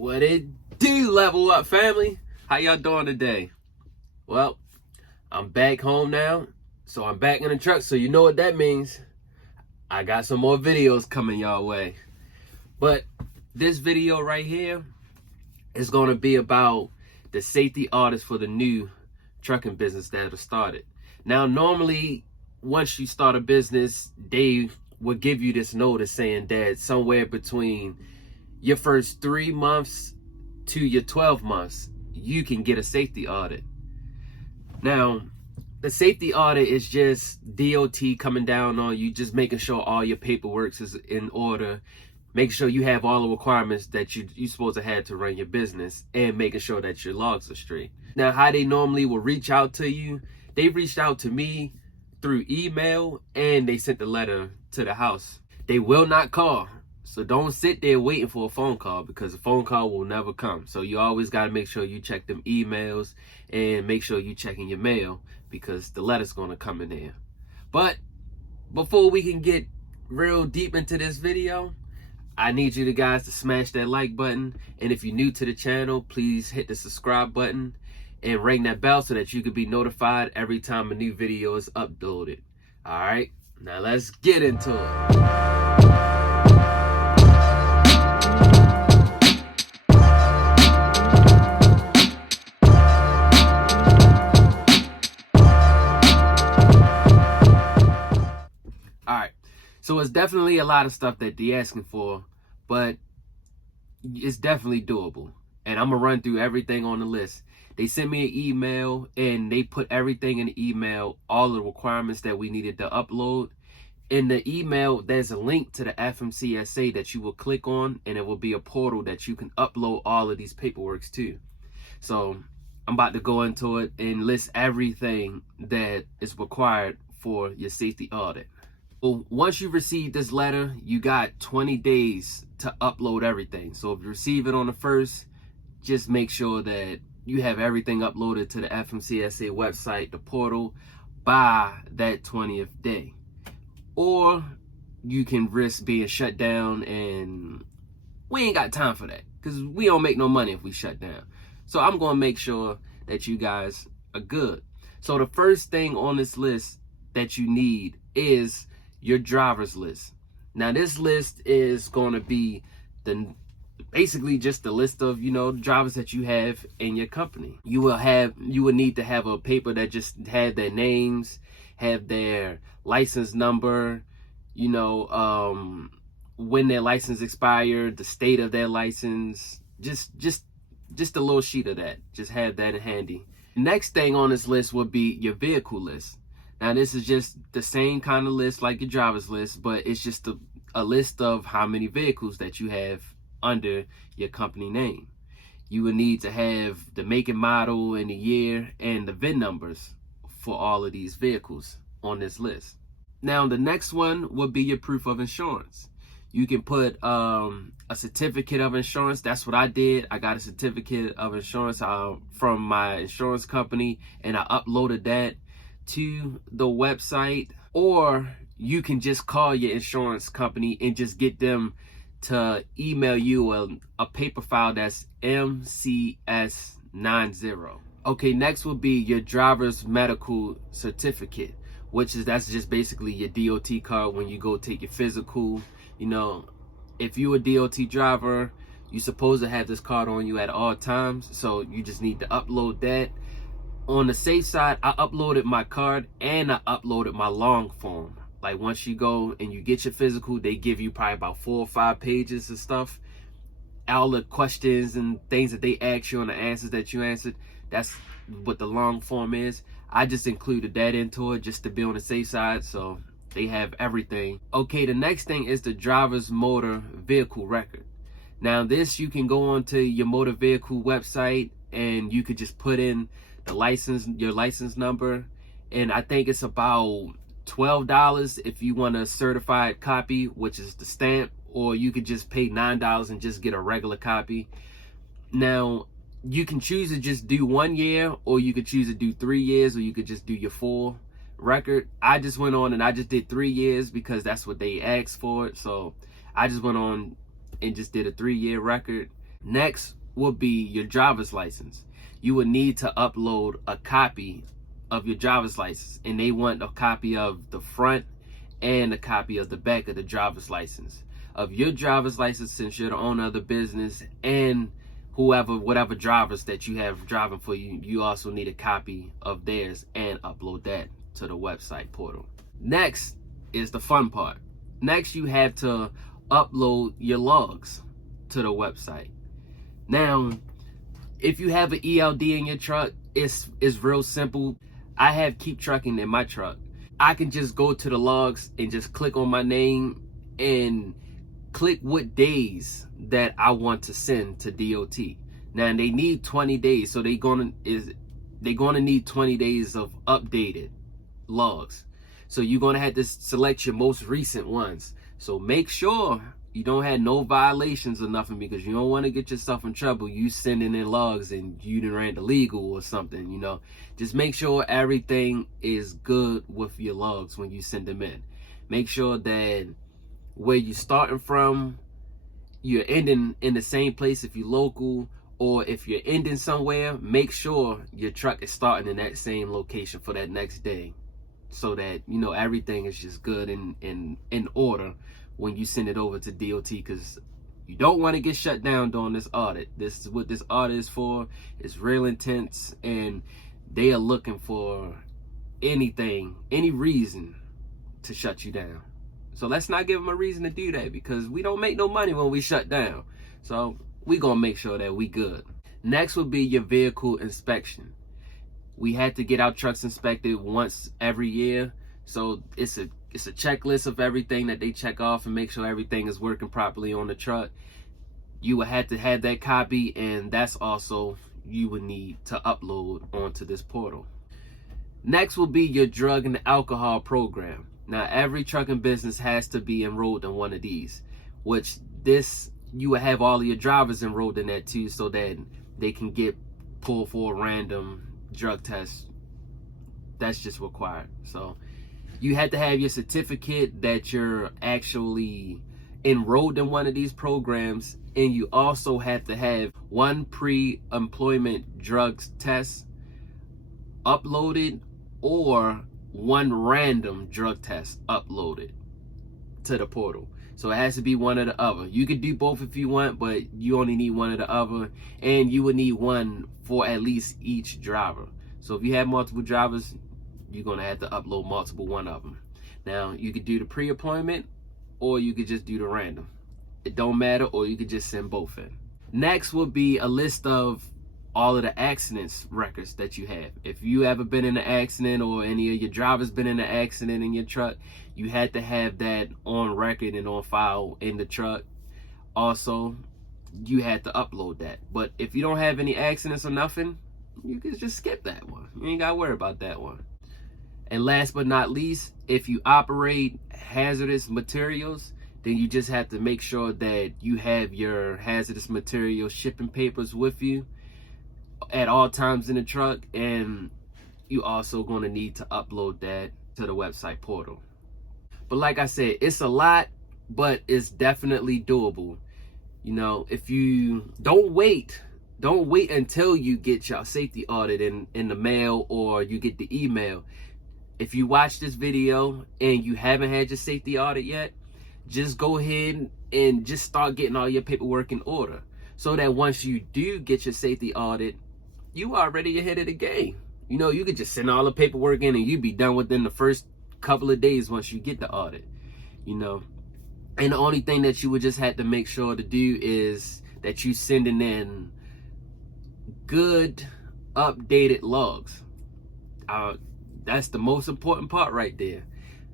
What it do, Level Up family? How y'all doing today? Well, I'm back home now, so I'm back in the truck, so you know what that means. I got some more videos coming y'all way. But this video right here is going to be about the safety audits for the new trucking business that has started. Now, normally, once you start a business, they will give you this notice saying that somewhere between your first 3 months to your 12 months, you can get a safety audit. Now, the safety audit is just DOT coming down on you, just making sure all your paperwork is in order, making sure you have all the requirements that you're supposed to have to run your business, and making sure that your logs are straight. Now, how they normally will reach out to you, they reached out to me through email, and they sent the letter to the house. They will not call. So don't sit there waiting for a phone call, because a phone call will never come. So you always got to make sure you check them emails and make sure you checking your mail, because the letter's going to come in there. But before we can get real deep into this video, I need you guys to smash that like button. And if you're new to the channel, please hit the subscribe button and ring that bell so that you can be notified every time a new video is uploaded. All right, now let's get into it. So it's definitely a lot of stuff that they're asking for, but it's definitely doable. And I'm going to run through everything on the list. They sent me an email, and they put everything in the email, all the requirements that we needed to upload. In the email, there's a link to the FMCSA that you will click on, and it will be a portal that you can upload all of these paperworks to. So I'm about to go into it and list everything that is required for your safety audit. Well, once you receive this letter, you got 20 days to upload everything. So if you receive it on the 1st, just make sure that you have everything uploaded to the FMCSA website, the portal, by that 20th day. Or you can risk being shut down, and we ain't got time for that, because we don't make no money if we shut down. So I'm going to make sure that you guys are good. So the first thing on this list that you need is your driver's list. Now, this list is going to be basically just the list of, drivers that you have in your company. You will need to have a paper that just had their names, have their license number, when their license expired, the state of their license, just a little sheet of that. Just have that handy. Next thing on this list would be your vehicle list. Now, this is just the same kind of list like your driver's list, but it's just a list of how many vehicles that you have under your company name. You would need to have the make and model and the year and the VIN numbers for all of these vehicles on this list. Now, the next one would be your proof of insurance. You can put a certificate of insurance. That's what I did. I got a certificate of insurance from my insurance company, and I uploaded that to the website. Or you can just call your insurance company and just get them to email you a paper file that's MCS90. Okay, next will be your driver's medical certificate, that's just basically your DOT card when you go take your physical. If you're a DOT driver, you're supposed to have this card on you at all times, so you just need to upload that. On the safe side, I uploaded my card and I uploaded my long form. Like, once you go and you get your physical, they give you probably about 4 or 5 pages of stuff. All the questions and things that they ask you and the answers that you answered, that's what the long form is. I just included that into it just to be on the safe side, so they have everything. Okay, the next thing is the driver's motor vehicle record. Now, this, you can go onto your motor vehicle website and you could just put in your license number, and I think it's about $12 if you want a certified copy, which is the stamp, or you could just pay $9 and just get a regular copy. Now, you can choose to just do 1 year, or you could choose to do 3 years, or you could just do your full record. I just went on and I just did 3 years because that's what they asked for it. So I just went on and just did a 3-year record. Next will be your driver's license. You would need to upload a copy of your driver's license, and they want a copy of the front and a copy of the back of the driver's license. Of your driver's license, since you're the owner of the business, and whatever drivers that you have driving for you, you also need a copy of theirs and upload that to the website portal. Next is the fun part. Next, you have to upload your logs to the website. Now, if you have an ELD in your truck, it's real simple. I have Keep Trucking in my truck. I can just go to the logs and just click on my name and click what days that I want to send to DOT. Now they need 20 days, so they're gonna need 20 days of updated logs. So you're gonna have to select your most recent ones. So make sure you don't have no violations or nothing, because you don't want to get yourself in trouble. You sending in logs and you done ran illegal or something, you know. Just make sure everything is good with your logs when you send them in. Make sure that where you're starting from, you're ending in the same place if you're local, or if you're ending somewhere, make sure your truck is starting in that same location for that next day, so that, you know, everything is just good and in order when you send it over to DOT, because you don't want to get shut down during this audit. This is what this audit is for. It's real intense, and they are looking for anything, any reason to shut you down. So let's not give them a reason to do that, because we don't make no money when we shut down. So we gonna make sure that we good. Next will be your vehicle inspection. We had to get our trucks inspected once every year. So it's a checklist of everything that they check off and make sure everything is working properly on the truck. You would have to have that copy, and that's also you would need to upload onto this portal. Next will be your drug and alcohol program. Now, every trucking business has to be enrolled in one of these, which you will have all of your drivers enrolled in that too, so that they can get pulled for a random drug test. That's just required. So you have to have your certificate that you're actually enrolled in one of these programs, and you also have to have one pre-employment drugs test uploaded, or one random drug test uploaded to the portal. So it has to be one or the other. You could do both if you want, but you only need one or the other, and you would need one for at least each driver. So if you have multiple drivers, you're gonna have to upload one of them. Now, you could do the pre-employment, or you could just do the random. It don't matter, or you could just send both in. Next will be a list of all of the accidents records that you have. If you ever been in an accident, or any of your drivers been in an accident in your truck, you had to have that on record and on file in the truck. Also, you had to upload that. But if you don't have any accidents or nothing, you can just skip that one. You ain't gotta worry about that one. And last but not least, if you operate hazardous materials, then you just have to make sure that you have your hazardous material shipping papers with you at all times in the truck, and you also going to need to upload that to the website portal. But like I said, it's a lot, but it's definitely doable. You know, if you don't wait until you get your safety audit in the mail, or you get the email. If you watch this video and you haven't had your safety audit yet, just go ahead and just start getting all your paperwork in order, so that once you do get your safety audit, you already ahead of the game. You know, you could just send all the paperwork in and you be done within the first couple of days once you get the audit, you know. And the only thing that you would just have to make sure to do is that you sending in good updated logs. That's the most important part right there,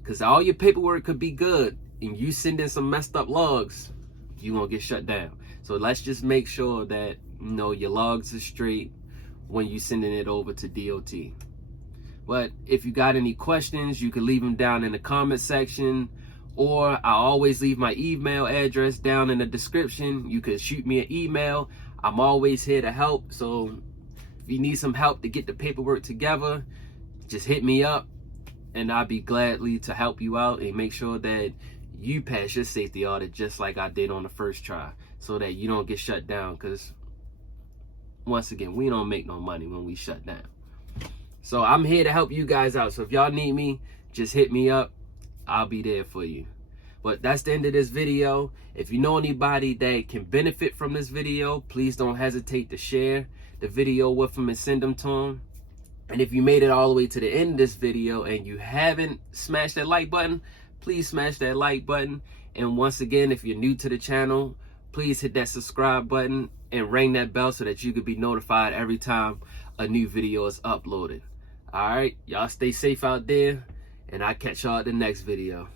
because all your paperwork could be good, and you send in some messed up logs, you won't get shut down. So let's just make sure that, you know, your logs are straight when you sending it over to DOT. But if you got any questions, you can leave them down in the comment section, or I always leave my email address down in the description. You can shoot me an email. I'm always here to help. So if you need some help to get the paperwork together, just hit me up, and I'll be gladly to help you out and make sure that you pass your safety audit just like I did on the first try. so that you don't get shut down, because once again, we don't make no money when we shut down. So I'm here to help you guys out. So if y'all need me, just hit me up. I'll be there for you. But that's the end of this video. If you know anybody that can benefit from this video, please don't hesitate to share the video with them and send them to them. And if you made it all the way to the end of this video and you haven't smashed that like button, please smash that like button. And once again, if you're new to the channel, please hit that subscribe button and ring that bell so that you can be notified every time a new video is uploaded. All right, y'all stay safe out there, and I'll catch y'all at the next video.